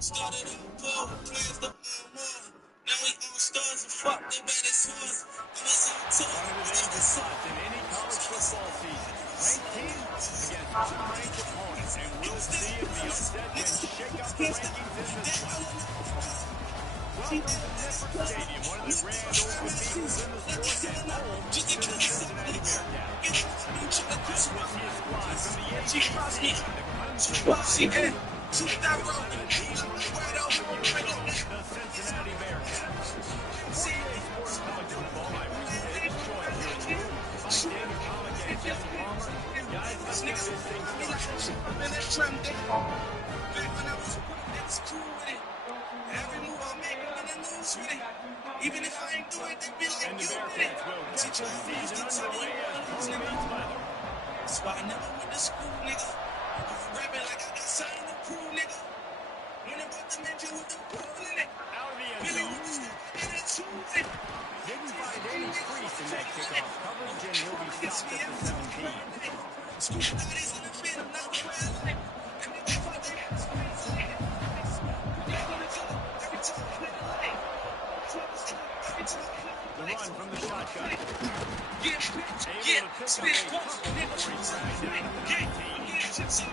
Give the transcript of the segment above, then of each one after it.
Started out poor, players the more. Now we all stars and fuck the baddest ones. I was on tour. One of the danger spots in any college football season. Ranked team against unranked opponents. And we'll see if the upset can shake up the rankings in this one. Welcome to Nippert Stadium, one of the grand open meetings in the sport, and home to the Cincinnati Bearcats. As we'll see a squad from the ACC, the Crimson Tide, taking on a team from the South of Utah, the Cincinnati Bearcats. 48 Sports College Football, I'm Reese Davis, joined here in the room by David Pollock and Jesse Palmer. Guys, let's get this thing started. Back when I was cool with it. Every move I make, I'm gonna lose with it. Even if I ain't do it, they be like, And the you with it. Bearcats will get the season underway as home meets leather. That's why I never went to school, nigga. I'm rapping like I got something to prove, nigga. When about the ninja with the ball in it. Out of the end zone. Didn't find any crease in that kickoff coverage, and he'll be stopped at the 17. School bodies in the field, not the way I like. And they fuck it. The run from the shotgun. Yeah, Able to yeah, pick spin, up a couple before he dragged down at the 19.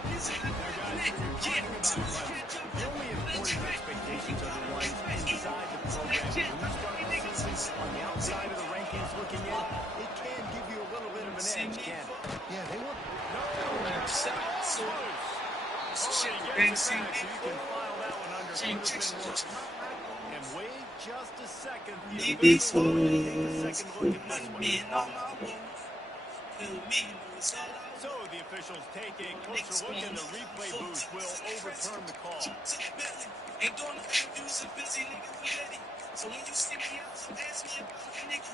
Now, guys, when you're talking about weather, the only important expectations are the ones inside the program. When you start the season on the outside of the rankings looking in, it can give you a little bit of an edge, can't it? Yeah, they want... No! Already gets it back, so you can file that one under could have been worse. And wait just a second. The officials will take a second look at this one. So the officials take a closer look, and the replay booth will overturn the call. Ain't doing the interviews and busy nigga for Letty. So when you see me out, ask me about a nigga.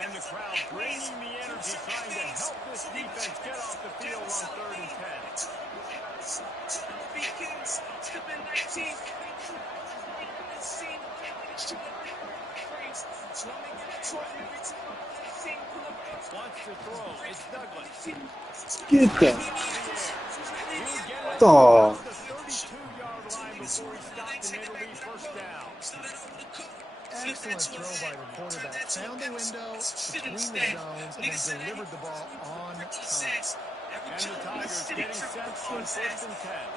And the crowd bringing the energy, trying to help this defense get off the field on 3rd and 10. Wants to throw. It's Douglas. Get that. He'll get it Oh. to the 32-yard line before he stopped, and it'll be first down. Excellent throw by the quarterback. Found the window between the zones and then delivered the ball on time. And the Tigers getting set on 1st and 10.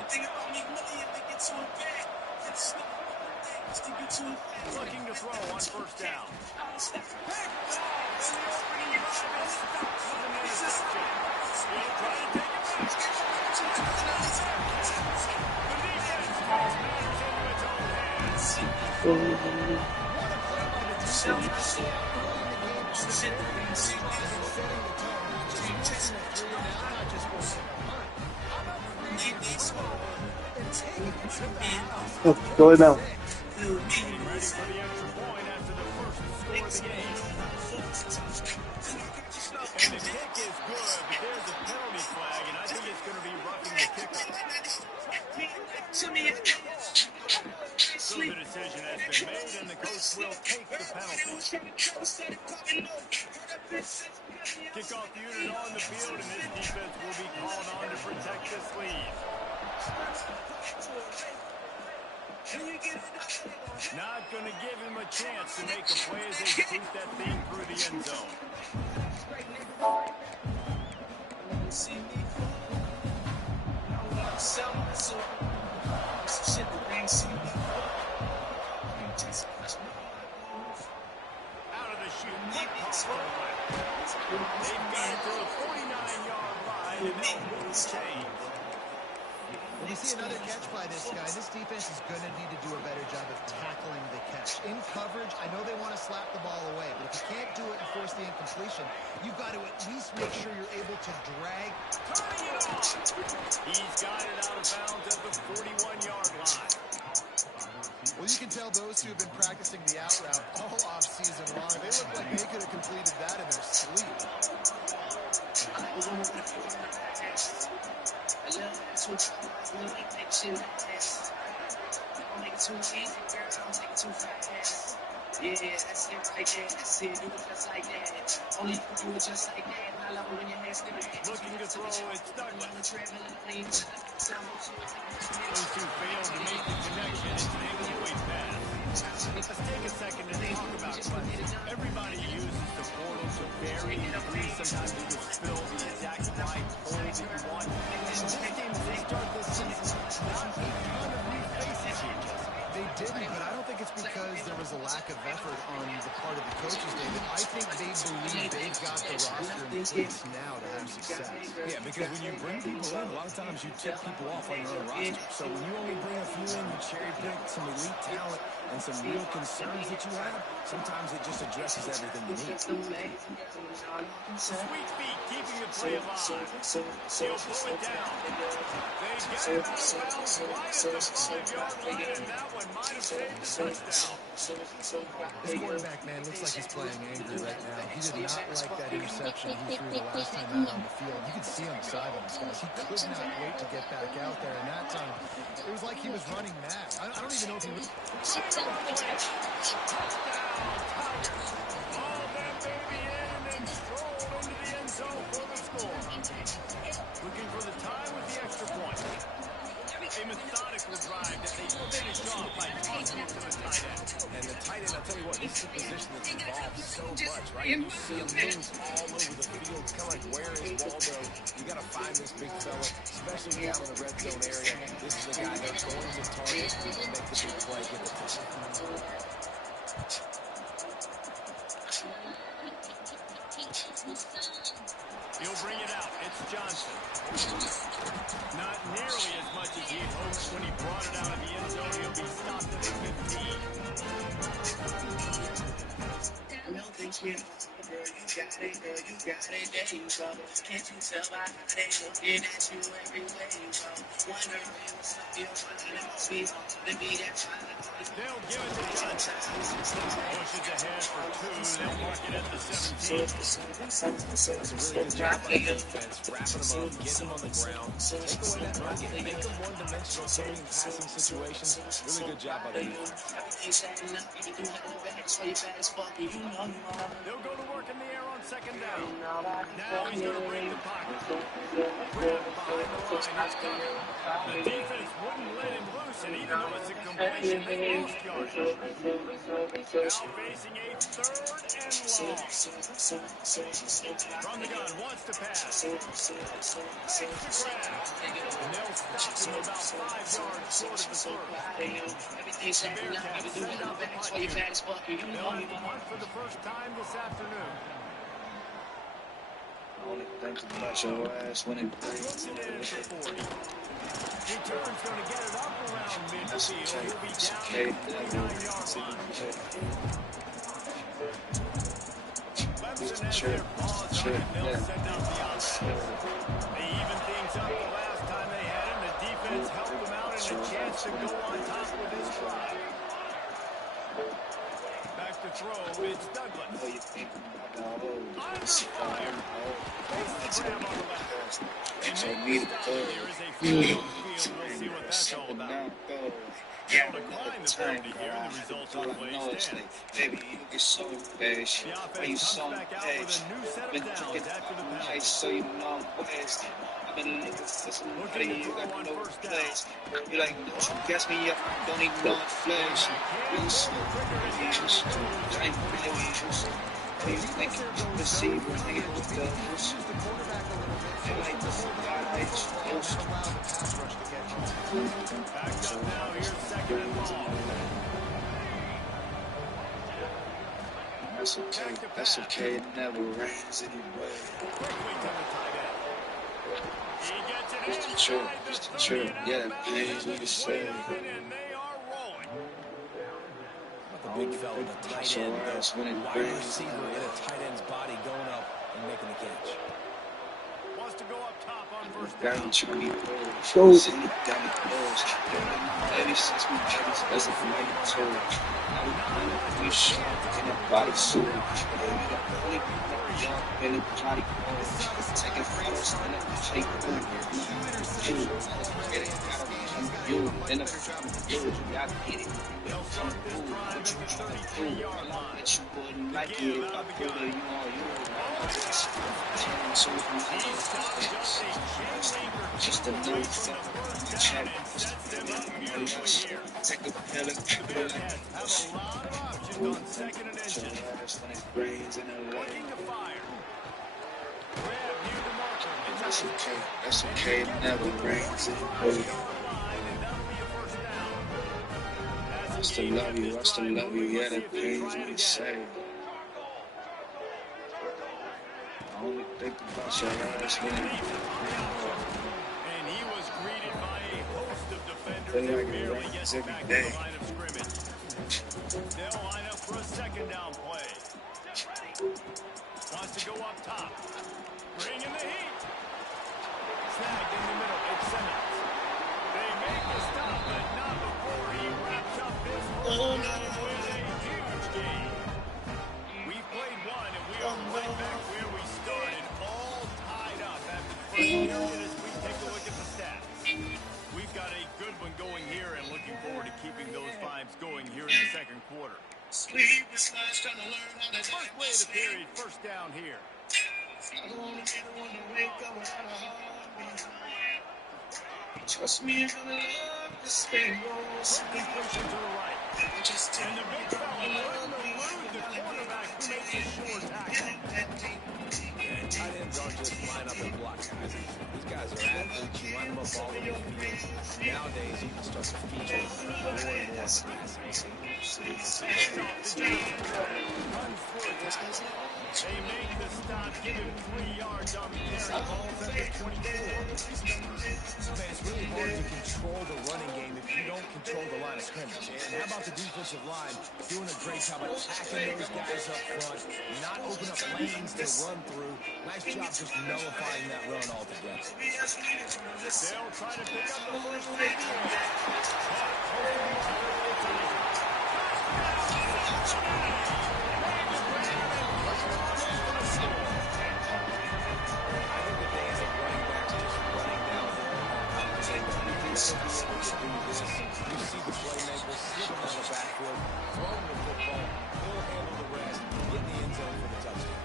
Looking to throw on 1st down. He'll try to take it back. The defense takes matters into its own hands. Oh, go now. Getting ready for the extra point after the first score of the game. And the kick is good, but there's a penalty flag, and I think it's going to be roughing the kicker. So the decision has been made, and the coach will take the penalty. Kickoff unit on the field, and this defense will be called on to protect this lead. Not going to give him a chance to make a play as they shoot that thing through the end zone. Out of the chute. They've got it to the 49-yard line, and they'll move the chains. When you see another catch by this guy, this defense is going to need to do a better job of tackling the catch. In coverage, I know they want to slap the ball away, but if you can't do it and force the incompletion, you've got to at least make sure you're able to drag. He's got it out of bounds at the 41-yard line. Well, you can tell those two have been practicing the out route all off-season long. They look like they could have completed that in their sleep. Yeah, that's it right there. That's it. Do it just like that. Only you can do it just like that. And I love it when your hands slip in. Looking to throw, it's Douglas. On the treadmill and on the inside. Those two failed to make the connection. It's an incomplete pass. Let's take a second to talk about Clemson. Everybody uses the portal to varying degrees. Sometimes you just fill the exact right hole that you want. And this team, as they start this season, not a ton of new faces here, Jesse. They didn't, but I don't think it's because there was a lack of effort on the part of the coaches, David. I think they believe they've got the roster in place now to have success. Yeah, because when you bring people in, a lot of times you tip people off on your own roster. So when you only bring a few in, you cherry pick some elite talent and some real concerns that you have, sometimes it just addresses everything you need. Sweet feet keeping the play alive. He'll pull it down. They get it out of bounds right at the 5-yard line, and that one might have saved the touchdown. This quarterback, man, looks like he's playing angry right now. He did not like that interception he threw the last time out on the field. You can see on the sidelines, guys. He could not wait to get back out there, and that time, it was like he was running mad. I don't even know if he was... Touchdown, Tigers. All that baby in and then strolled into the end zone for the score. Looking for the tie with the extra point. A methodical drive that they finish off by tossing it to the tight end. And the tight end, I'll tell you what, this is a position that's involved so much, right? You see him move all over the field. It's kind of like, where is Waldo? You got to find this big fella, especially down in the red zone area. This is the guy they're going to target and make the big play, get the touchdown. He'll bring it out. It's Johnson. Not nearly as much as he had hoped when he brought it out of the end zone. He'll be stopped at the 15. Girl, you got it, there you go. Can't you tell by how they looking at you everywhere you go? Wondering what's up, you're wondering what's me on to be that fine. They'll give it to Johnson. Pushes ahead for 2. They'll mark it at the 17. That's a really good job by the defense, wrapping them up, getting them on the ground, take away that bucket, make them one-dimensional carrying passing situations. Really good job by the defense. They'll go to work in the air on second down. Now he's going to break the pocket. Grabbed behind the line. It's coming. The defense wouldn't let him loose, and even though it's a completion, they lost yardage. Now facing a 3rd and long. From the gun, wants to pass. Makes the grab. And they'll stop him about 5 yards short of the 3rd. The Bearcats send out the punt unit. They'll have to punt for the first time this afternoon. Thanks so much, your ass winning. Puts it in for 40. Return's going to get it up around midfield. He'll be down at the 49-yard line. Clemson has their paws on it. They'll send out the offense. They evened things up the last time they had him. The defense helped them out and a chance to go on top with this drive. Back to throw, it's Douglas. Under fire. Makes the grab on the left. And then there is a field. We'll see what that's all about. They'll decline the penalty here, and the result on the play stands. Baby, you get so bad. The offense comes back out with a new set of downs after the penalty. So you know best. I've been looking for somebody you got no place. You like, don't you guess me up, don't even know the flesh. You so trying to play with you. You think you receive nigga with the push. You like this guy, Backed up now, here's 2nd and long. That's okay, that's okay, it never rains anyway. Quickly to the tight end. He gets it It's the inside truth, the it's the 30 truth. and Yeah, out of bounds. man, what you say. And they are rolling. The big fella, the tight end, the wide receiver in a tight end's body going up and making the catch. Wants to go up top on first Down down. to me, go. Send me down the nose. Ever since we had this lesson from my toes. Now we shot in a bodysuit. Only young Billy Johnny Cole. Taking photos in a shape. Getting out of He's got to You do a much in the better job of you, controlling. y'all get it. They'll Some start this fool, drive what at you the trying to do? 33-yard I line. bet you wouldn't like it Game if I out pulled begun. a you on you. Oh, Like and this. off the Team snap. so confused. He stopped just a chain link or Just two a away little from the something first to down check. and sets them up beautifully Yes. here. Take a pill and The triple like Bearcats have a lot of options on second and inches. brains in a Looking to fire. Grab near the marker. It's That's out. okay. That's And okay. he gets Never to the brains in a 45-yard line, and that'll be a first down. I As still engaged love in you. this I still drive, love you. moving. Yeah, Let's see that if they pains try it me to again. say. I only think about your last Back name. deep, play option. And he was greeted by a host of defenders Feel and like it barely rains gets every back to day. the line of scrimmage. They'll line up for a second down play. Wants to go up top. Bring in the heat. Snagged in the middle. It's Simmons. They make the stop, but not before he wraps up this one with a huge gain. We've played one, and we are right back where we started, all tied up after the first period as we take a look at the stats. We've got a good one going here and looking forward to keeping those vibes going here in the second quarter. First play of the period, first down here. I don't want to be the one to wake up without a heartbeat. Trust me, you're gonna love this thing. Quick completion to the right. And the big fella couldn't elude the quarterback who makes a sure tackle. And tight ends aren't just line up and block guys. These guys are athletes. You line them up all over the field. Nowadays, you can start to feature more and more passing. And off the Johnson. Runs for a tackle. They make the stop, give him 3 yards on the carry. Ball's at the 24. Man, it's really hard to control the running game if you don't control the line of scrimmage. And how about the defensive line doing a great job attacking those guys up front, not open up lanes to run through. Nice job just nullifying that run altogether. They'll try to pick up the first through the air. But hoping to cover it, it's easy. I think the days of running backs just running downhill are you see the playmakers slipping out of the backfield, throwing the football, he'll handle the rest, get in the end zone for the touchdown.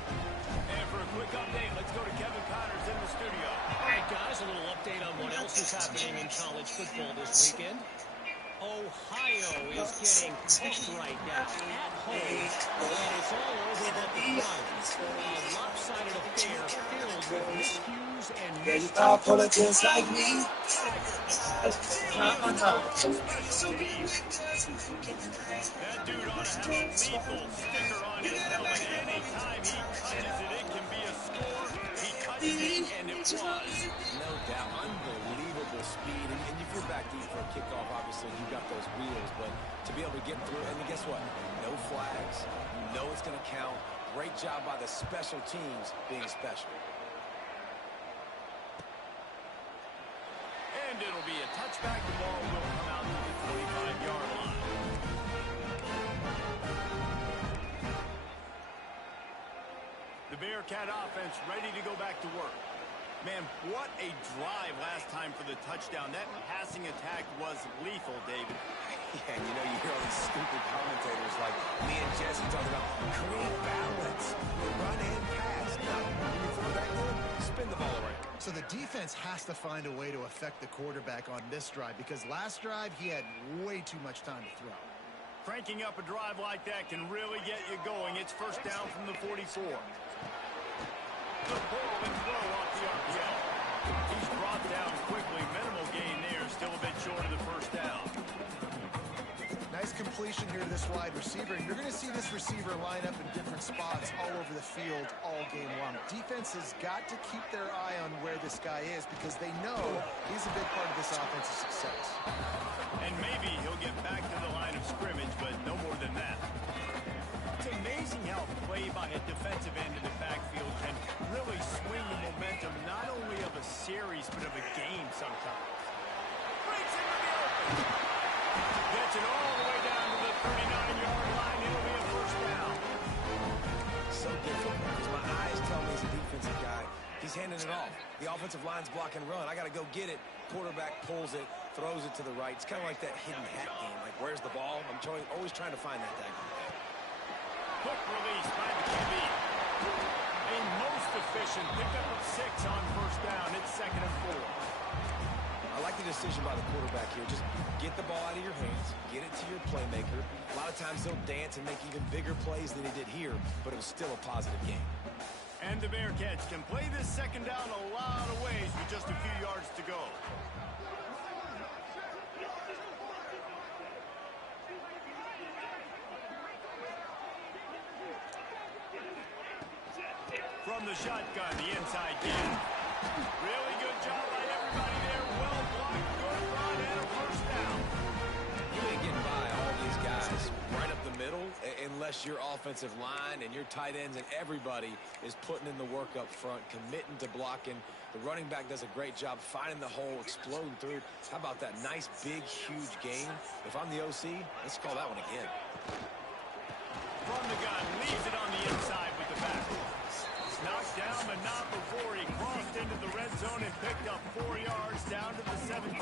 And for a quick update, let's go to Kevin Connors in the studio. All right, guys, a little update on what else is happening in college football this weekend. Ohio is getting cooked right now at home, and it's all over but the front. A lopsided affair filled with miscues and mistakes. Politics like me. That dude ought to have a lethal sticker on his helmet. Anytime he touches it, it can be a score. He touched it, and it was. No doubt, unbelievable speed. And if you're back deep for a kickoff, obviously you got those wheels, but to be able to get through, and guess what? No flags. You know it's going to count. Great job by the special teams being special. And it'll be a touchback. The ball will come out to the 45-yard line. The Bearcat offense ready to go back to work. Man, what a drive last time for the touchdown. That passing attack was lethal, David. Yeah, and you know, you hear all these stupid commentators like me and Jesse talking about create balance. You run and pass. Now, when you throw back there, spin the ball around. So the defense has to find a way to affect the quarterback on this drive because last drive he had way too much time to throw. Cranking up a drive like that can really get you going. It's first down from the 44. Good ball and throw off the RPO. He's brought down quickly. Minimal gain there. Still a bit short of the first down. Nice completion here to this wide receiver, and you're going to see this receiver line up in different spots all over the field all game long. Defense has got to keep their eye on where this guy is because they know he's a big part of this offense's success. And maybe he'll get back to the line of scrimmage, but no more than that. It's amazing how play by a defensive end of the backfield can really swing the momentum not only of a series, but of a game sometimes. Breaks into the open. Gets it all the way down to the 39-yard line. It'll be a first down. So difficult because my eyes tell me as a defensive guy, he's handing it off. The offensive line's block and run. I got to go get it. Quarterback pulls it. throws it to the right. It's kind of like that hidden hat game. Like, where's the ball? I'm always trying to find that guy. Quick release by the QB. A most efficient pickup of 6 on first down. It's 2nd and 4. I like the decision by the quarterback here. Just get the ball out of your hands, get it to your playmaker. A lot of times they'll dance and make even bigger plays than he did here, but it was still a positive game. And the Bearcats can play this 2nd down a lot of ways with just a few yards to go. From the shotgun, the inside game. Really good job by everybody there. Well blocked, good run, and a first down. You ain't getting by all these guys right up the middle unless your offensive line and your tight ends and everybody is putting in the work up front, committing to blocking. The running back does a great job finding the hole, exploding through. How about that nice, big, huge gain? If I'm the OC, let's call that one again. From the gun, leaves it on the inside with the back. Knocked down, but not before he crossed into the red zone and picked up 4 yards down to the 17.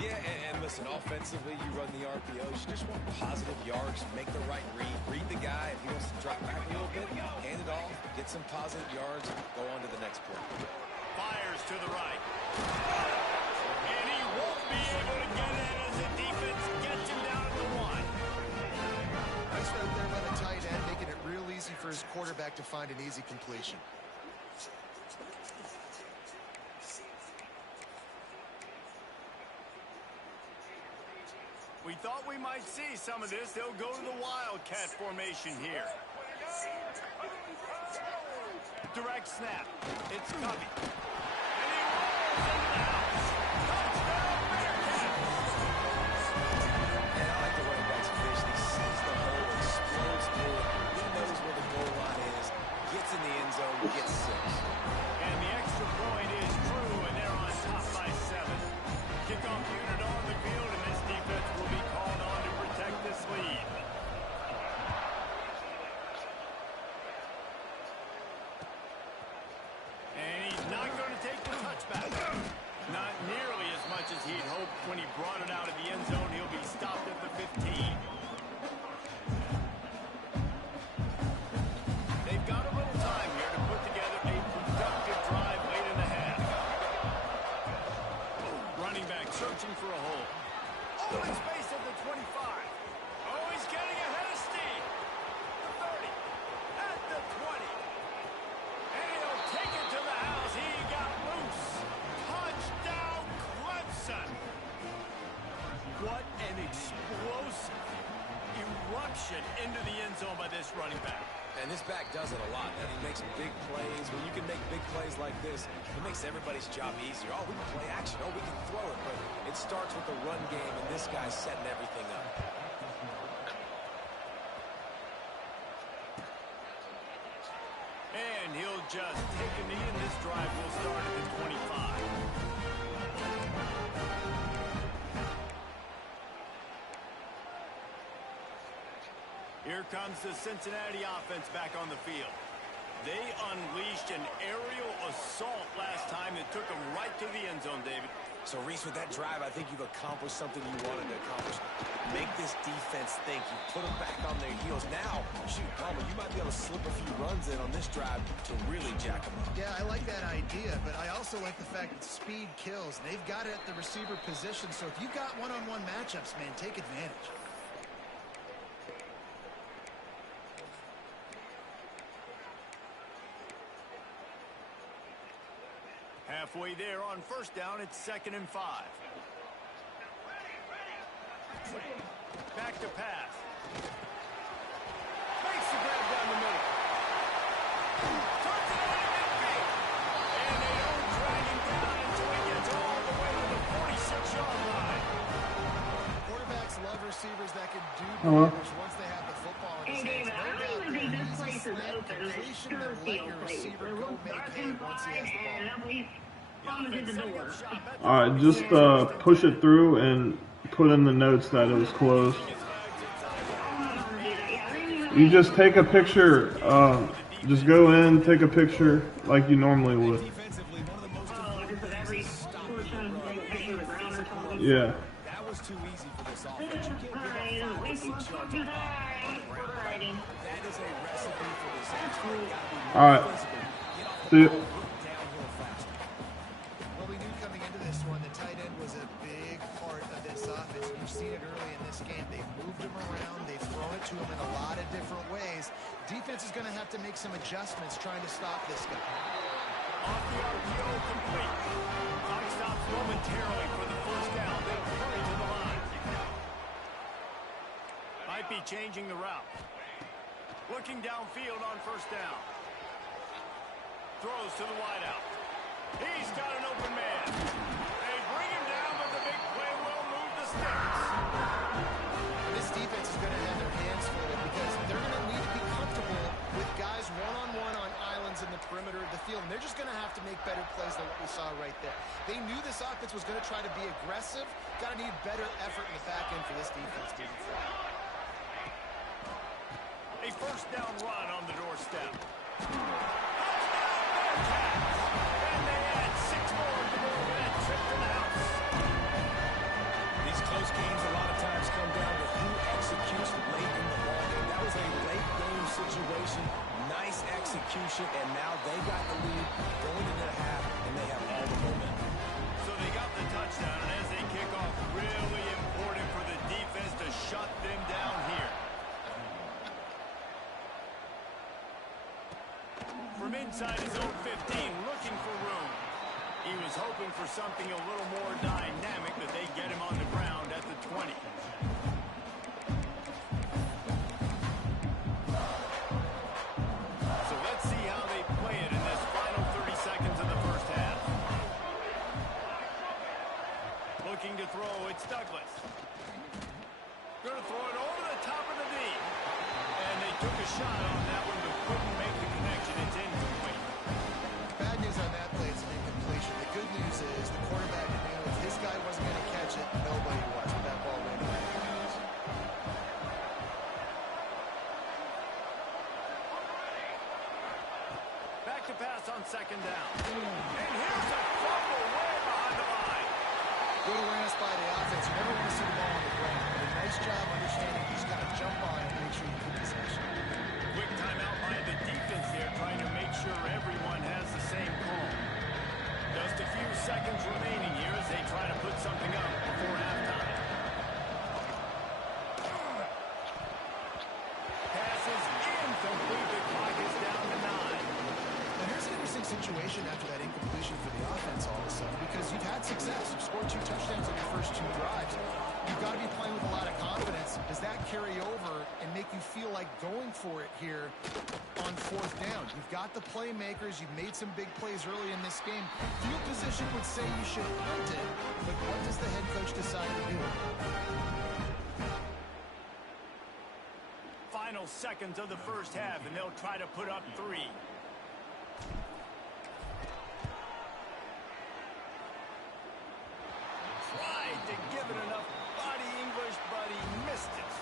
Yeah, and listen, offensively, you run the RPOs. You just want positive yards, make the right read the guy. If he wants to drop back a little bit, hand it off, get some positive yards, go on to the next play. Fires to the right. And he won't be able to get it as the defense gets him down at the 1. Nice right there by the tight end, making it real easy for his quarterback to find an easy completion. We thought we might see some of this. They'll go to the Wildcat formation here. Direct snap. It's Covey. And he rolls into the house. Touchdown, Bearcats! And I like the running back's vision. He sees the hole, explodes through it. He knows where the goal line is. Gets in the end zone, gets 6. And the extra point is true, and they're on top by 7. Kickoff unit on the field, and this defense will be called on to protect this lead. And he's not going to take the touchback. Not nearly as much as he'd hoped when he brought it out of the end zone. He'll be stopped at the 15. They've got a little time here to put together a productive drive late in the half. Running back searching for a hole. Open space at the 25. Oh, he's getting ahead of steam. The 30. At the 20. And he'll take it to the house. He got loose. Touchdown, Clemson. What an explosive eruption into the end zone by this running back. And this back does it a lot, man. He makes big plays. When you can make big plays like this, it makes everybody's job easier. Oh, we can play action. Oh, we can throw it. But it starts with the run game, and this guy's setting everything up. And he'll just take a knee, and this drive will start at the 25. Here comes the Cincinnati offense back on the field. They unleashed an aerial assault last time that took them right to the end zone, David. So, Reese, with that drive, I think you've accomplished something you wanted to accomplish. Make this defense think. You put them back on their heels. Now, shoot, Palmer, you might be able to slip a few runs in on this drive to really jack them up. Yeah, I like that idea, but I also like the fact that speed kills. They've got it at the receiver position, so if you got one-on-one matchups, man, take advantage. Halfway there on first down, it's 2nd and 5. Back to pass. Makes the grab down the middle. Turns it into midfield. And they don't drag him down until he gets all the way to the 46-yard line. Quarterbacks love receivers that can do damage once they have the football in his hands. No doubt they're an easy snap completion that let your receiver go make hay once he has the ball. All right, just push it through and put in the notes that it was closed. You just take a picture, just go in, take a picture like you normally would. Yeah. That was too easy for this offense. You can't give up 5 to 6 yards a pop on the ground. That is a recipe for disaster. You got to be All right. physical. Get off the See ball, ya. get downhill faster. Well, we knew coming into this one, the tight end was a big part of this offense. You've seen it early in this game. They've moved him around. They've thrown it to him in a lot of different ways. Defense is going to have to make some adjustments trying to stop this guy. Off the RPO, complete. Clock stops momentarily for the first down. They'll hurry to the line. Might be changing the route. Looking downfield on first down. Throws to the wideout. He's got an open man. They bring him down, but the big play will move the sticks. This defense is going to have their hands full because they're going to need to be comfortable with guys one-on-one on islands in the perimeter of the field. And they're just going to have to make better plays than what we saw right there. They knew this offense was going to try to be aggressive. Got to need better effort in the back end for this defense to move forward. A first down run on the doorstep. And they add 6 more to move that trip to the house. These close games a lot of times come down to who executes late in the ball game. That was a late game situation. Nice execution, and now they got the lead going into the half, and they have all the momentum. So they got the touchdown, and as they kick off, really important for the defense to shut them down here. From inside his own 15, looking for room. He was hoping for something a little more dynamic, that they get him on the ground at the 20. So let's see how they play it in this final 30 seconds of the first half. Looking to throw, it's Douglas. Going to throw it over the top of the D. And they took a shot on that one, but couldn't make the connection. It's incomplete. Bad news on that play, it's an incompletion. The good news is the quarterback knew if this guy wasn't going to catch it, nobody was, but that ball went away. Back to pass on second down. And here's a fumble way behind the line. Good awareness by the offense. You never want to see the ball on the ground. But a nice job understanding you just got to jump on it and make sure you keep possession. Quick timeout by the defense there, trying to make sure everyone has the same call. Just a few seconds remaining here as they try to put something up before halftime. Pass is incomplete. The clock is down to 9. Now here's an interesting situation after that incompletion for the offense all of a sudden, because you've had success. You've scored 2 touchdowns on your first 2 drives. You've got to be playing with a lot of confidence. Does that carry over and make you feel like going for it here on 4th down? You've got the playmakers. You've made some big plays early in this game. Field position would say you should punt it, but what does the head coach decide to do? Final seconds of the first half, and they'll try to put up 3. Tried to give it enough body English, but he missed it.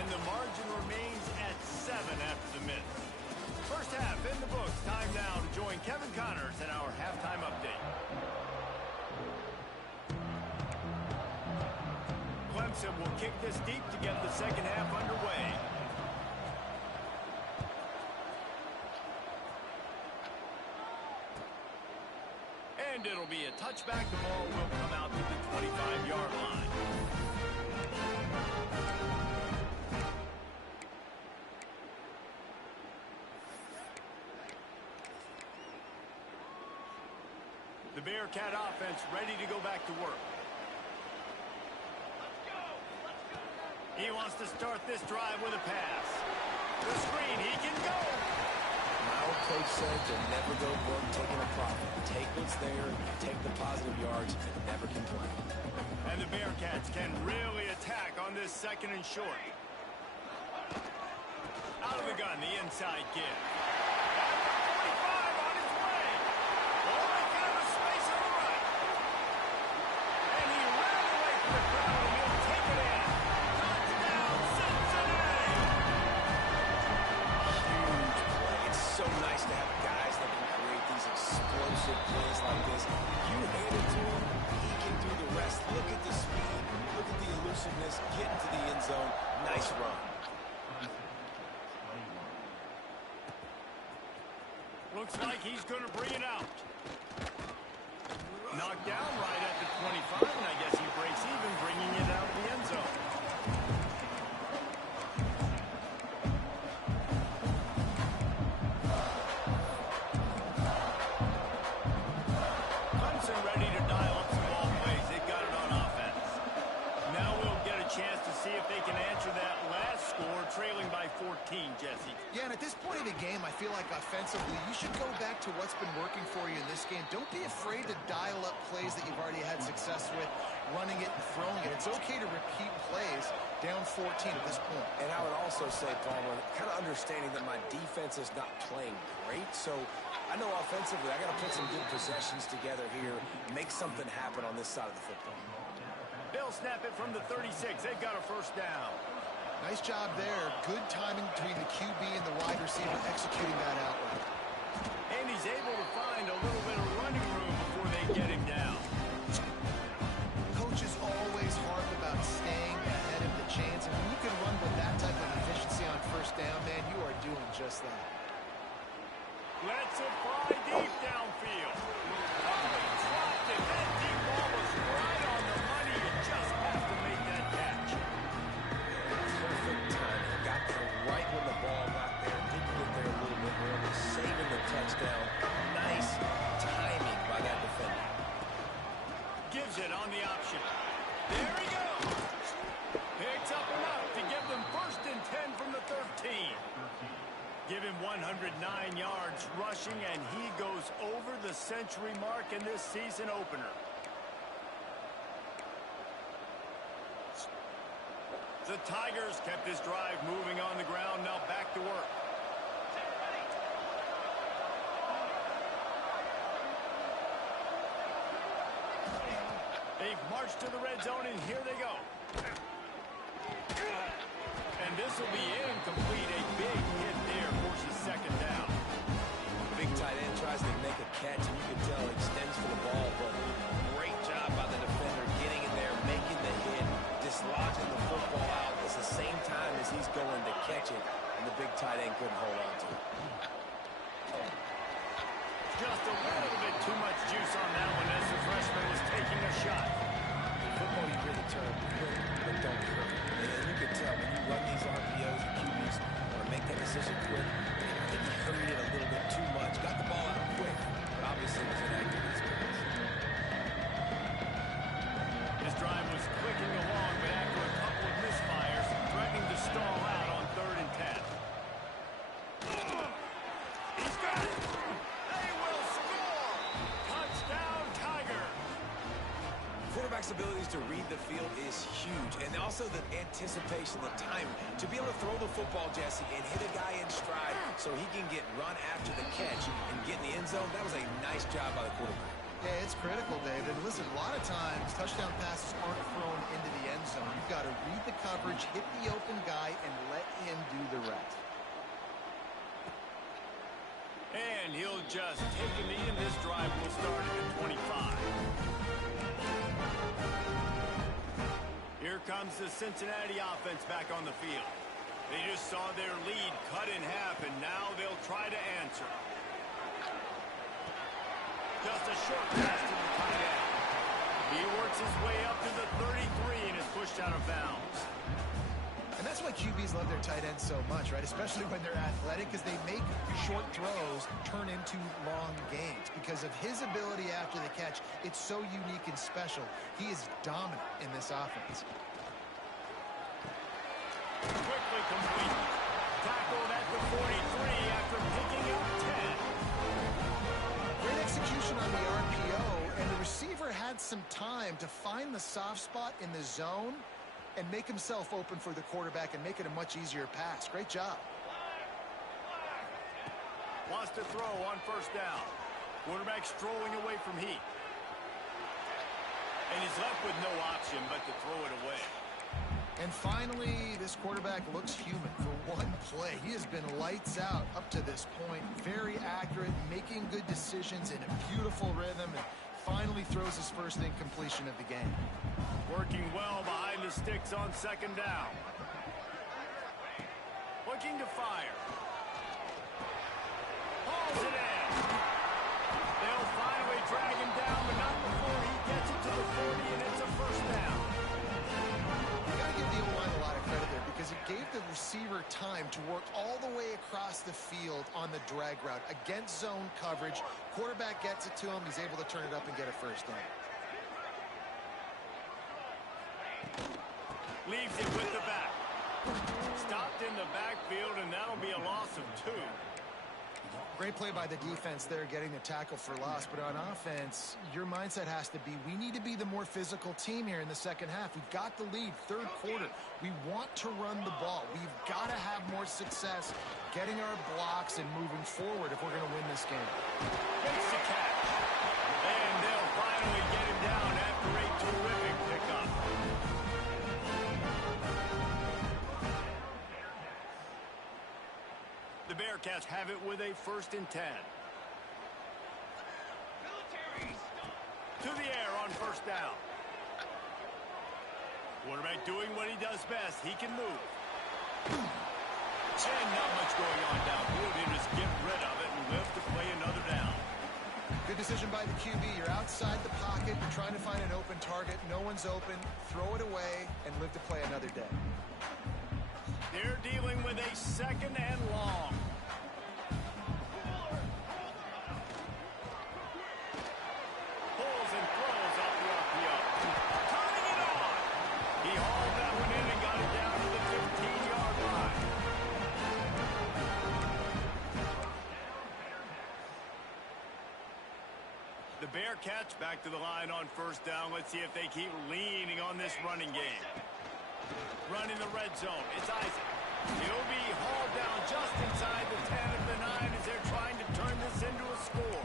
And the margin remains at 7 after the miss. First half in the books. Time now to join Kevin Connors in our halftime update. Clemson will kick this deep to get the second half underway. And it'll be a touchback. The ball will come out to the 25-yard line. The Bearcat offense ready to go back to work. He wants to start this drive with a pass. The screen, he can go. My old coach said to never go broke taking a profit. Take what's there, take the positive yards, and never complain. And the Bearcats can really attack on this second and short. Out of the gun, the inside give. At the 45 on his way. Oh, they found a space on the right. And he ran away from the crowd, and he'll take it in. Touchdown, Cincinnati! Huge play. It's so nice to have guys that can create these explosive plays like this. You hand it to him, he getting through the rest. Look at the speed. Look at the elusiveness. Getting to the end zone. Nice run. Looks like he's going to bring it out. Knocked down right at the 25, and I guess he breaks even, bringing it out of the end zone. Clemson ready to dial up some ball plays. They've got it on offense. Now we'll get a chance to see if they can answer that last score, trailing by 14, Jesse. Yeah, and at this point of the game, I feel like offensively, you should go back to what's been working for you in this game. Don't be afraid to dial up plays that you've already had success with, running it and throwing it. It's okay to repeat plays down 14 at this point. And I would also say, Palmer, kind of understanding that my defense is not playing great, so I know offensively I got to put some good possessions together here, make something happen on this side of the football. They'll snap it from the 36. They've got a first down. Nice job there. Good timing between the QB and the wide receiver executing that outright. And he's able to find a little bit of running room before they get him down. Coaches always harp about staying ahead of the chains, and when you can run with that type of efficiency on first down, man, you are doing just that. Lets it fly deep downfield. Oh, he dropped it. That deep ball was right on the money. You just have to make that catch. Perfect timing. Got there right when the ball got there. Didn't get there a little bit early. Saving the touchdown. Nice timing by that defender. Gives it on the option. There he goes. Picks up enough to give them 1st and 10 from the 13. Give him 109 yards rushing, and he goes over the century mark in this season opener. The Tigers kept this drive moving on the ground. Now back to work. They've marched to the red zone, and here they go. And this will be incomplete. A big hit there forces 2nd down. Big tight end tries to make a catch, and you can tell it extends for the ball, but great job by the defender getting in there, making the hit, dislodging the football out at the same time as he's going to catch it, and the big tight end couldn't hold on to it. Just a little bit too much juice on that one as the freshman was taking a shot. In football, you hear the term quick, but don't hurt. And you can tell when you run these RPOs, the QBs want to make that decision quick. I think he hurried it a little bit too much, got the ball out quick, but obviously was inaccurate in his pass. His drive was clicking along, but after a couple of misfires, threatening to stall out on 3rd and 10. He's got it. They will score. Touchdown, Tigers. Quarterback's abilities to read the field is huge, and also the anticipation, the time to be able to throw the football, Jesse, and hit a guy in stride so he can get run after the catch and get in the end zone. That was a nice job by the quarterback. Yeah, it's critical, David. Listen, a lot of times touchdown passes aren't thrown into the end zone. You've got to read the coverage, hit the open guy, and let him do the rest. And he'll just take a knee, and this drive will start at the 25. Here comes the Cincinnati offense back on the field. They just saw their lead cut in half, and now they'll try to answer. Just a short pass to the tight end. He works his way up to the 33 and is pushed out of bounds. And that's why QBs love their tight ends so much, right? Especially when they're athletic, because they make short throws turn into long gains. Because of his ability after the catch, it's so unique and special. He is dominant in this offense. Quickly complete. Tackled at the 43 after picking up 10. Great execution on the RPO, and the receiver had some time to find the soft spot in the zone and make himself open for the quarterback and make it a much easier pass. Great job. Wants to throw on 1st down. Quarterback strolling away from heat. And he's left with no option but to throw it away. And finally, this quarterback looks human for one play. He has been lights out up to this point. Very accurate, making good decisions in a beautiful rhythm. And finally throws his first incompletion of the game. Working well behind the sticks on second down. Looking to fire. Hauls it in. They'll finally drag him down, but not before he gets it to the 40, and it's a first down. You got to give the O-line a lot of credit there because it gave the receiver time to work all the way across the field on the drag route against zone coverage. Quarterback gets it to him. He's able to turn it up and get a first down. Leaves it with the back. Stopped in the backfield, and that'll be a loss of 2. Great play by the defense there, getting the tackle for loss. But on offense, your mindset has to be, we need to be the more physical team here in the second half. We've got the lead, third quarter. We want to run the ball. We've got to have more success getting our blocks and moving forward if we're going to win this game. Makes the catch. And they'll finally get him down after a terrific pickup. The Bearcats have it with a 1st and 10. To the air on first down. Quarterback doing what he does best. He can move. And not much going on downfield. He'll just get rid of it and live to play another down. Good decision by the QB. You're outside the pocket. You're trying to find an open target. No one's open. Throw it away and live to play another day. They're dealing with a 2nd and long. Pulls and throws off the RPO. Turning it on. He hauled that one in and got it down to the 15-yard line. The Bearcats back to the line on first down. Let's see if they keep leaning on this running game. Running the red zone. It's Isaac. He'll be hauled down just inside the 10 of the 9 as they're trying to turn this into a score.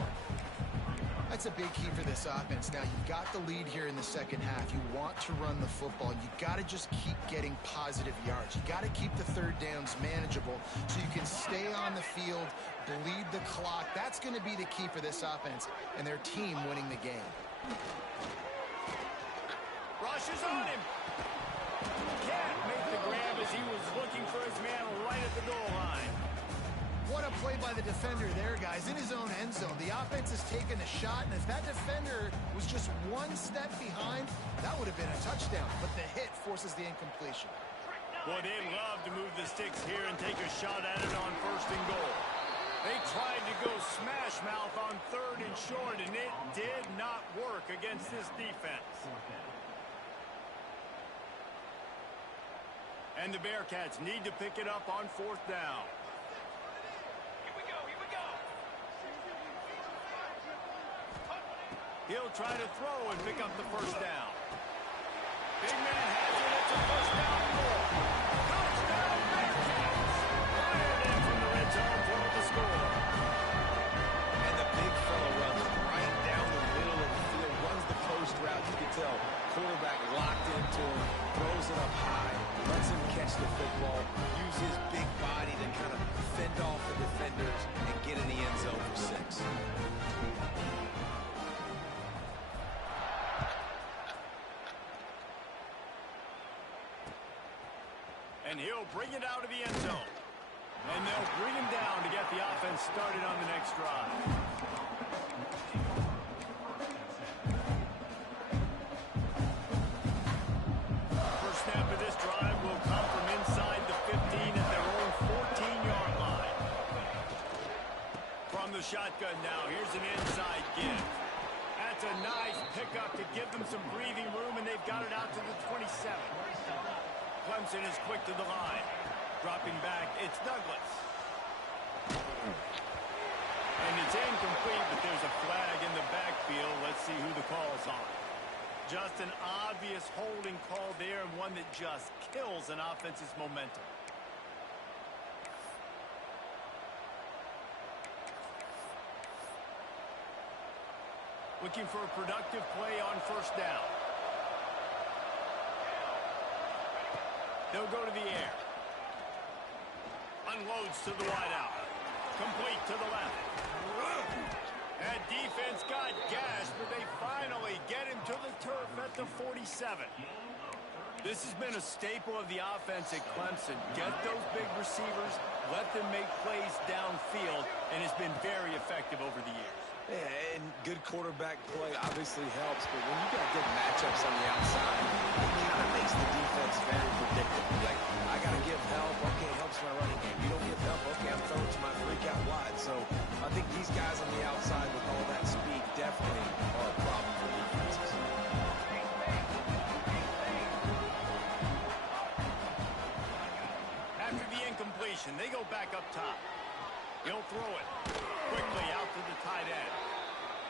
That's a big key for this offense. Now, you've got the lead here in the second half. You want to run the football. You got to just keep getting positive yards. You got to keep the third downs manageable so you can stay on the field, bleed the clock. That's going to be the key for this offense and their team winning the game. Rushes on him. Can't make the grab as he was looking for his man right at the goal line. What a play by the defender there, guys. In his own end zone. The offense has taken a shot, and if that defender was just one step behind, that would have been a touchdown. But the hit forces the incompletion. Well, they'd love to move the sticks here and take a shot at it on 1st and goal. They tried to go smash mouth on 3rd and short, and it did not work against this defense. And the Bearcats need to pick it up on 4th down. He'll try to throw and pick up the first down. Big man has it. It's a first down goal. Touchdown, Bearcats. Fired in from the red zone for the score. And the big fella runs right down the middle of the field, runs the post route. You can tell quarterback locked into him, throws it up high, lets him catch the football, use his big body to kind of fend off the defenders and get in the end zone for 6. And he'll bring it out of the end zone. And they'll bring him down to get the offense started on the next drive. First snap of this drive will come from inside the 15 at their own 14-yard line. From the shotgun now, here's an inside give. That's a nice pickup to give them some breathing room, and they've got it out to the 27. Clemson is quick to the line. Dropping back, it's Douglas. And it's incomplete, but there's a flag in the backfield. Let's see who the call's on. Just an obvious holding call there, and one that just kills an offense's momentum. Looking for a productive play on first down. They'll go to the air. Unloads to the wideout. Complete to the left. That defense got gashed, but they finally get him to the turf at the 47. This has been a staple of the offense at Clemson. Get those big receivers, let them make plays downfield, and it's been very effective over the years. Yeah, and good quarterback play obviously helps, but when you got good matchups on the outside, it kind of makes the defense very predictable. Like, I got to give help. Okay, it helps my running game. You don't give help. Okay, I'm throwing to my freak out wide. So I think these guys on the outside with all that speed definitely are a problem for defenses. After the incompletion, they go back up top. He'll throw it quickly out to the tight end.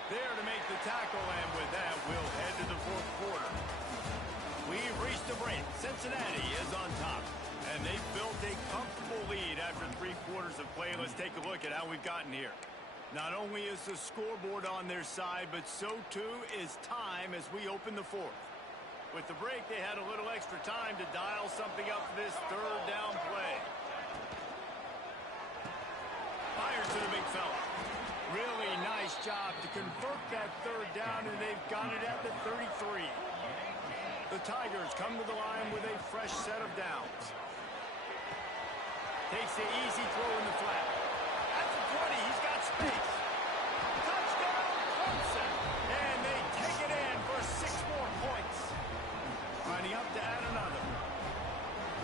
There to make the tackle, and with that, we'll head to the fourth quarter. We've reached the break. Cincinnati is on top, and they've built a comfortable lead after 3 quarters of play. Let's take a look at how we've gotten here. Not only is the scoreboard on their side, but so too is time as we open the fourth. With the break, they had a little extra time to dial something up for this third down play. Fires to the big fella. Really nice job to convert that third down, and they've got it at the 33. The Tigers come to the line with a fresh set of downs. Takes the easy throw in the flat. At the 20, he's got space. Touchdown, Clemson. And they take it in for 6 more points. Lining up to add another.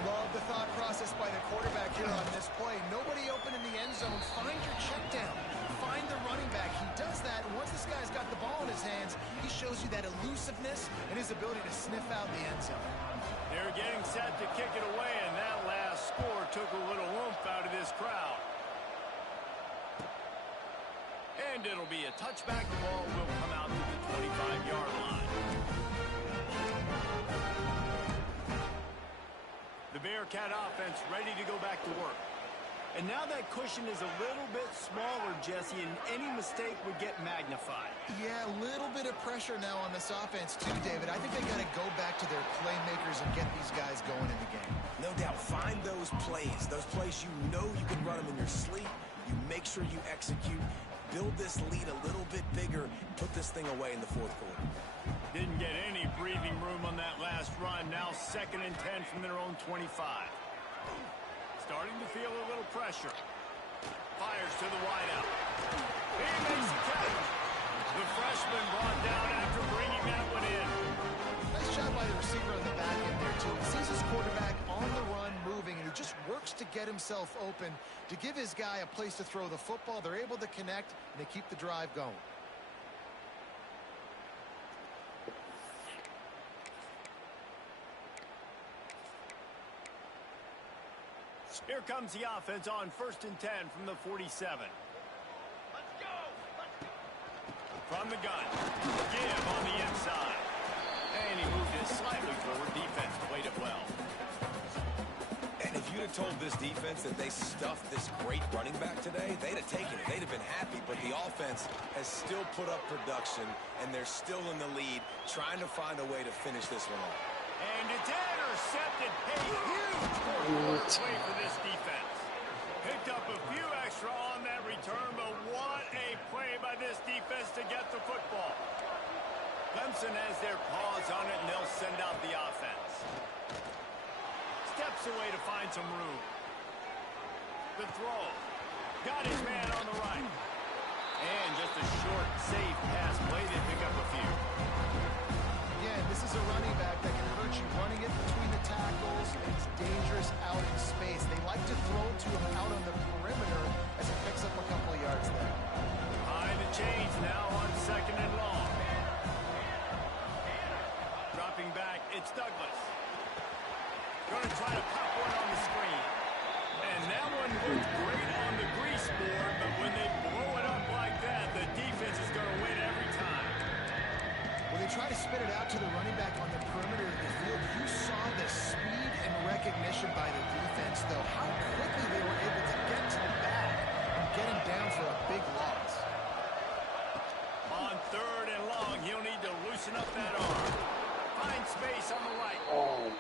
Love the thought process by the quarterback here on this play. Nobody open in the end zone. Find your check down. Find the running back. He does that, and once this guy's got the ball in his hands, he shows you that elusiveness and his ability to sniff out the end zone. They're getting set to kick it away, and that last score took a little oomph out of this crowd. And it'll be a touchback. The ball will come out to the 25-yard line. The Bearcat offense ready to go back to work. And now that cushion is a little bit smaller, Jesse, and any mistake would get magnified. Yeah, a little bit of pressure now on this offense too, David. I think they got to go back to their playmakers and get these guys going in the game. No doubt, find those plays you know you can run them in your sleep. You make sure you execute, build this lead a little bit bigger, put this thing away in the fourth quarter. Didn't get any breathing room on that last run. Now 2nd and 10 from their own 25. Starting to feel a little pressure. Fires to the wideout. He makes the catch. The freshman brought down after bringing that one in. Nice job by the receiver on the back end there, too. He sees his quarterback on the run moving, and he just works to get himself open to give his guy a place to throw the football. They're able to connect, and they keep the drive going. Here comes the offense on 1st and 10 from the 47. From the gun. Give on the inside. And he moved it slightly forward. Defense played it well. And if you'd have told this defense that they stuffed this great running back today, they'd have taken it. They'd have been happy. But the offense has still put up production, and they're still in the lead, trying to find a way to finish this one off. And it's intercepted. A huge fourth-quarter play for this defense. Picked up a few extra on that return, but what a play by this defense to get the football. Clemson has their paws on it, and they'll send out the offense. Steps away to find some room. The throw. Got his man on the right. And just a short, safe pass play. They pick up a few. Again, this is a running back that can hurt you running it between the tackles, and it's dangerous out in space. They like to throw to him out on the perimeter as he picks up a couple of yards there. Behind the chains now on 2nd and long. Dropping back, it's Douglas. Going to try to pop one on the screen. And that one looked great on the grease board, but when they blow it up like that, the defense is going to win every time. When they try to spit it out to the running back on the perimeter of the field, you saw the speed and recognition by the defense, though. How quickly they were able to get to the back and get him down for a big loss. On 3rd and long, he'll need to loosen up that arm. Find space on the right.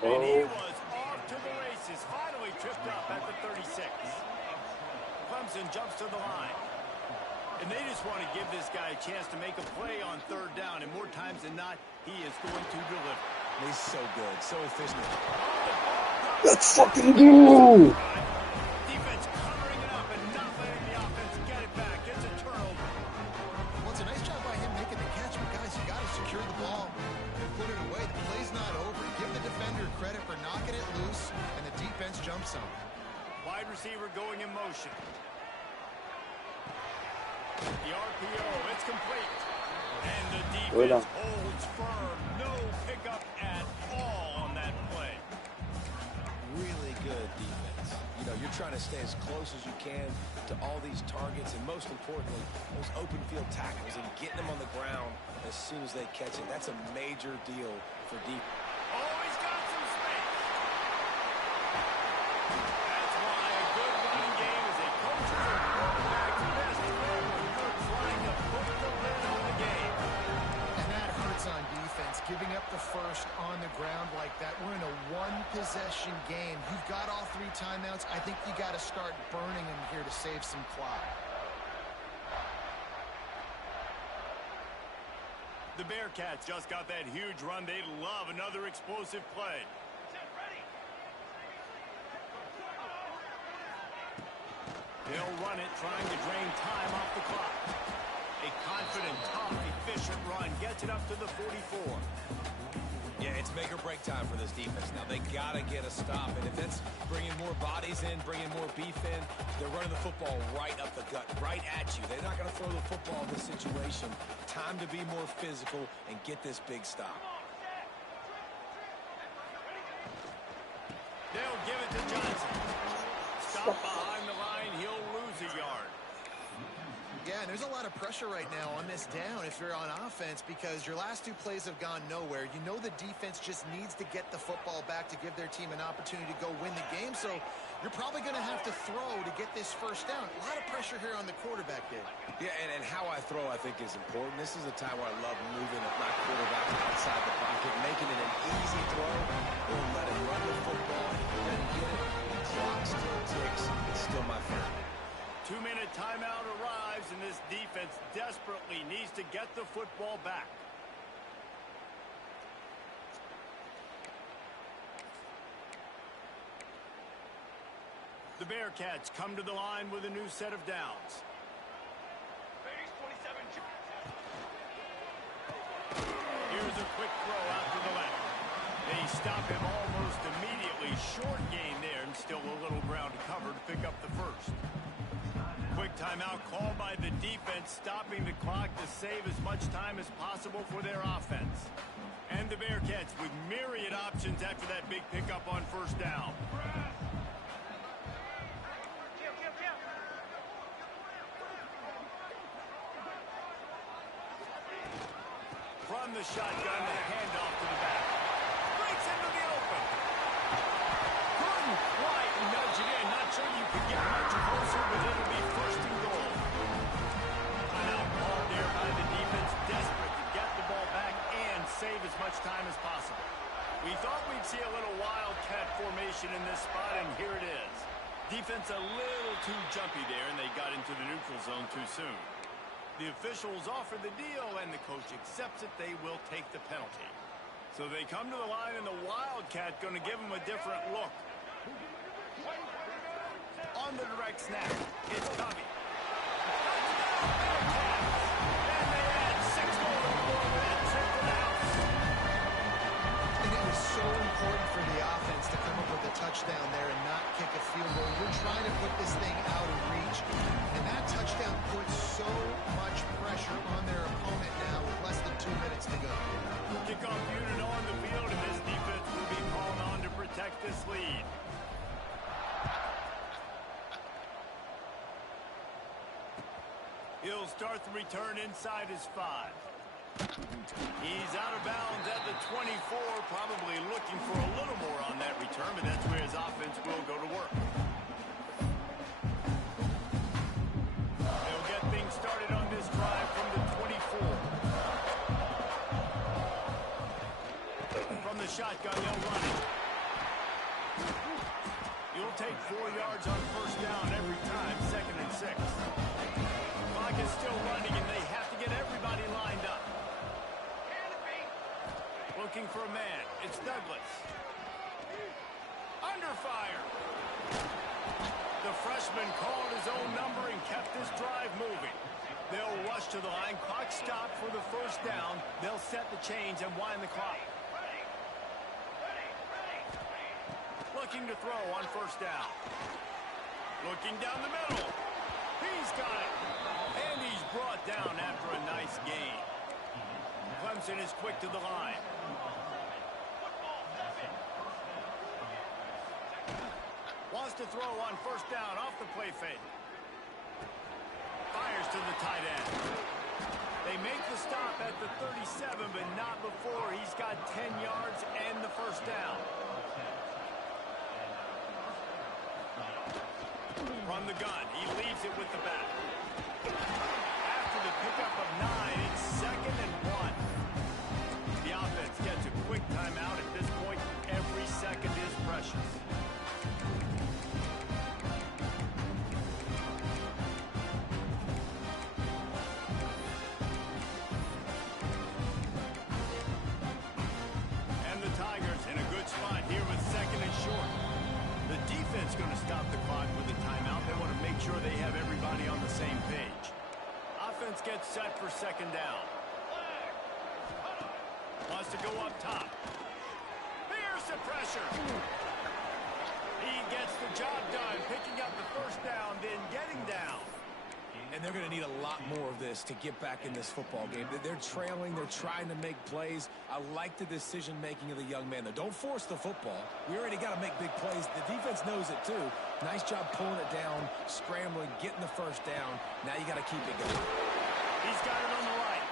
And he was off to the races. Finally tripped up at the 36. Clemson jumps to the line. And they just want to give this guy a chance to make a play on third down, and more times than not, he is going to deliver. He's so good, so efficient. Let's fucking go! Defense covering it up and not letting the offense get it back. It's a turnover. Well, it's a nice job by him making the catch, but guys, you got to secure the ball and put it away. The play's not over. Give the defender credit for knocking it loose, and the defense jumps on. Wide receiver going in motion. The RPO, it's complete. And the defense holds firm. No pickup at all on that play. Really good defense. You know, you're trying to stay as close as you can to all these targets, and most importantly, those open field tackles and getting them on the ground as soon as they catch it. That's a major deal for defense. Oh, he's got some space. That's why a good running game is a coach's and quarterback's best friend when you're trying to put the lid on the game. And that hurts on defense, giving up the first on the ground like that. We're in a one-possession game. You've got all 3 timeouts. I think you got to start burning them here to save some clock. The Bearcats just got that huge run. They love another explosive play. They'll run it, trying to drain time off the clock. A confident, tough, efficient run gets it up to the 44. Yeah, it's make or break time for this defense. Now, they got to get a stop, and if that's bringing more bodies in, bringing more beef in, they're running the football right up the gut, right at you. They're not going to throw the football in this situation. Time to be more physical and get this big stop. They'll give it to Johnson. Stop behind the line. He'll lose a yard. Yeah, and there's a lot of pressure right now on this down if you're on offense because your last 2 plays have gone nowhere. You know the defense just needs to get the football back to give their team an opportunity to go win the game, so you're probably going to have to throw to get this first down. A lot of pressure here on the quarterback, Dave. Yeah, and how I throw, I think, is important. This is a time where I love moving my quarterback outside the pocket, making it an easy throw, or let him run the football, let him get it. The clock still ticks. It's still my friend. 2-minute timeout arrives, and this defense desperately needs to get the football back. The Bearcats come to the line with a new set of downs. Here's a quick throw out to the left. They stop him almost immediately. Short gain there, and still a little ground to cover to pick up the first. Quick timeout called by the defense, stopping the clock to save as much time as possible for their offense. And the Bearcats with myriad options after that big pickup on first down. From the shotgun, the handoff to the back. Breaks into the open. Couldn't quite nudge it in. Not sure you could get much closer, but it'll be first and goal. Timeout called there by the defense, desperate to get the ball back and save as much time as possible. We thought we'd see a little wildcat formation in this spot, and here it is. Defense a little too jumpy there, and they got into the neutral zone too soon. The officials offer the deal, and the coach accepts it. They will take the penalty. So they come to the line, and the Wildcat going to give them a different look. On the direct snap, it's Covey. And they add 6 more with that triple house. And it was so important for the offense to come up with a touchdown there and not kick a field goal. You're trying to put this thing out of reach. And that touchdown puts so much pressure on their opponent now with less than 2 minutes to go. Kickoff unit on the field, and this defense will be called on to protect this lead. He'll start the return inside his 5. He's out of bounds at the 24, probably looking for a little more on that return, but that's where his offense will go to work. They'll get things started on this drive from the 24. From the shotgun, they'll run it. You'll take 4 yards on first down every time, 2nd and 6. 5 clock is still running, and they have to get everybody lined up. Looking for a man. It's Douglas. Under fire. The freshman called his own number and kept this drive moving. They'll rush to the line. Clock stopped for the first down. They'll set the chains and wind the clock. Looking to throw on first down. Looking down the middle. He's got it. And he's brought down after a nice gain. Clemson is quick to the line. Wants to throw on first down off the play fake. Fires to the tight end. They make the stop at the 37, but not before he's got 10 yards and the first down. From the gun, he leaves it with the back. After the pickup of 9, it's 2nd and 1. The offense gets a quick timeout. At this point, every second is precious. Defense going to stop the clock with a timeout. They want to make sure they have everybody on the same page. Offense gets set for second down. Wants to go up top. Here's the pressure. He gets the job done, picking up the first down, then getting down. And they're going to need a lot more of this to get back in this football game. They're trailing. They're trying to make plays. I like the decision-making of the young man, though. Don't force the football. We already got to make big plays. The defense knows it, too. Nice job pulling it down, scrambling, getting the first down. Now you got to keep it going. He's got it on the right.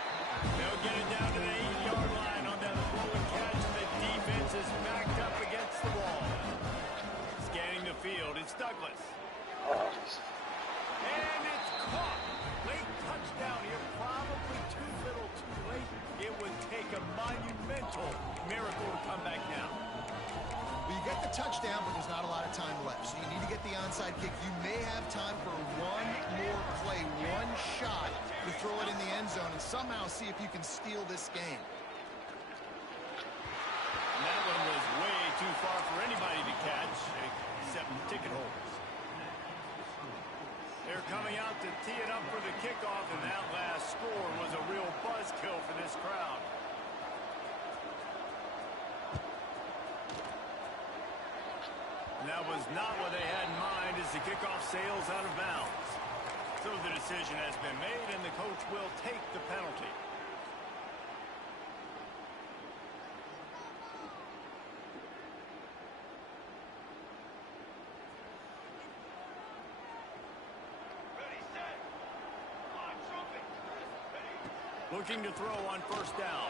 They'll get it down to the 8-yard line on that throw and catch, and the defense is backed up against the wall. Scanning the field, it's Douglas. And it's caught. Late touchdown here, probably too little too late. It would take a monumental miracle to come back now. Well, you get the touchdown, but there's not a lot of time left. So you need to get the onside kick. You may have time for one more play, one shot to throw it in the end zone and somehow see if you can steal this game. And that one was way too far for anybody to catch, except ticket holders. They're coming out to tee it up for the kickoff, and that last score was a real buzzkill for this crowd. And that was not what they had in mind as the kickoff sails out of bounds. So the decision has been made, and the coach will take the penalty. Looking to throw on first down.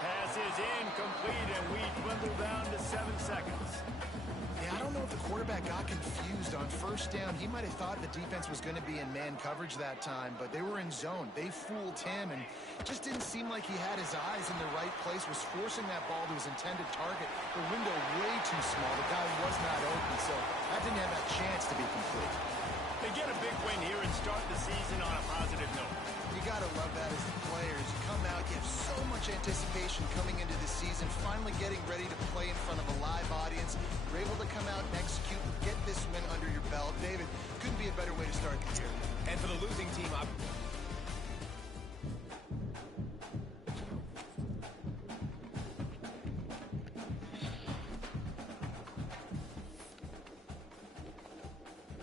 Pass is incomplete, and we dwindle down to 7 seconds. Yeah, I don't know if the quarterback got confused on first down. He might have thought the defense was going to be in man coverage that time, but they were in zone. They fooled him, and it just didn't seem like he had his eyes in the right place, was forcing that ball to his intended target. The window way too small. The guy was not open, so that didn't have that chance to be complete. They get a big win here and start the season on a positive note. You got to love that as the players. You come out, you have so much anticipation coming into the season, finally getting ready to play in front of a live